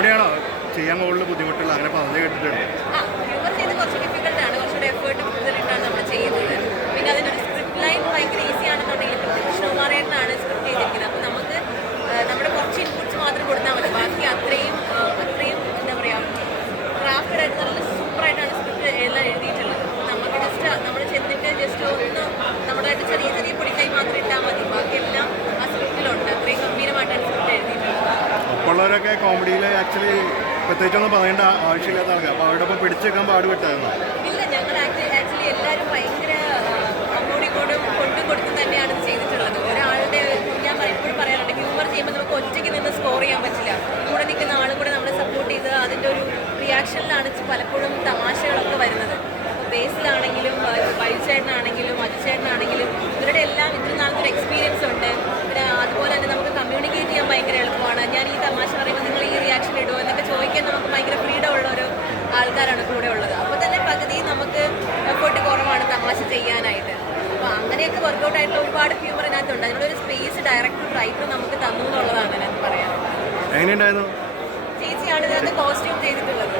കോമഡിയാണോ ചെയ്യാൻ കൂടുതൽ ബുദ്ധിമുട്ടുള്ള അങ്ങനെ പറഞ്ഞു കേട്ടിട്ടുണ്ട്. ഒപ്പമുള്ളവരൊക്കെ കോമഡിയിൽ ആക്ച്വലി പ്രത്യേകിച്ചൊന്നും പറയേണ്ട ആവശ്യമില്ലാത്ത ആൾക്കാർ അപ്പോൾ അവരുടെ ഒപ്പം പിടിച്ചേക്കാൻ പാടുപെട്ടായിരുന്നു. ഇല്ല ഞങ്ങൾ ആക്ച്വലി എല്ലാവരും ചെയ്തിട്ടുള്ളത്. ഒരാളുടെ ഹ്യൂമർ ചെയ്യുമ്പോൾ നിന്ന് സ്കോർ ചെയ്യാൻ പറ്റില്ല. സപ്പോർട്ട് ഒരു പലപ്പോഴും തമാശകളൊക്കെ വരുന്നത്. ബേസിലാണെങ്കിലും വൈചേട്ടനാണെങ്കിലും അജിച്ചേട്ടനാണെങ്കിലും വർക്കൗട്ട് ആയിട്ടുള്ള ഒരുപാട് ഹ്യൂമർ ഇതിനകത്തുണ്ട്. അതിനുള്ളൊരു സ്പേസ് ഡയറക്ടർ റൈറ്റർ നമുക്ക് തന്നു എന്നുള്ളതാണ് എനിക്ക് പറയാൻ എങ്ങനെയുണ്ടായിരുന്നു? ചേച്ചിയാണ് ഇതിനകത്ത് കോസ്റ്റ്യൂം ചെയ്തിട്ടുള്ളത്.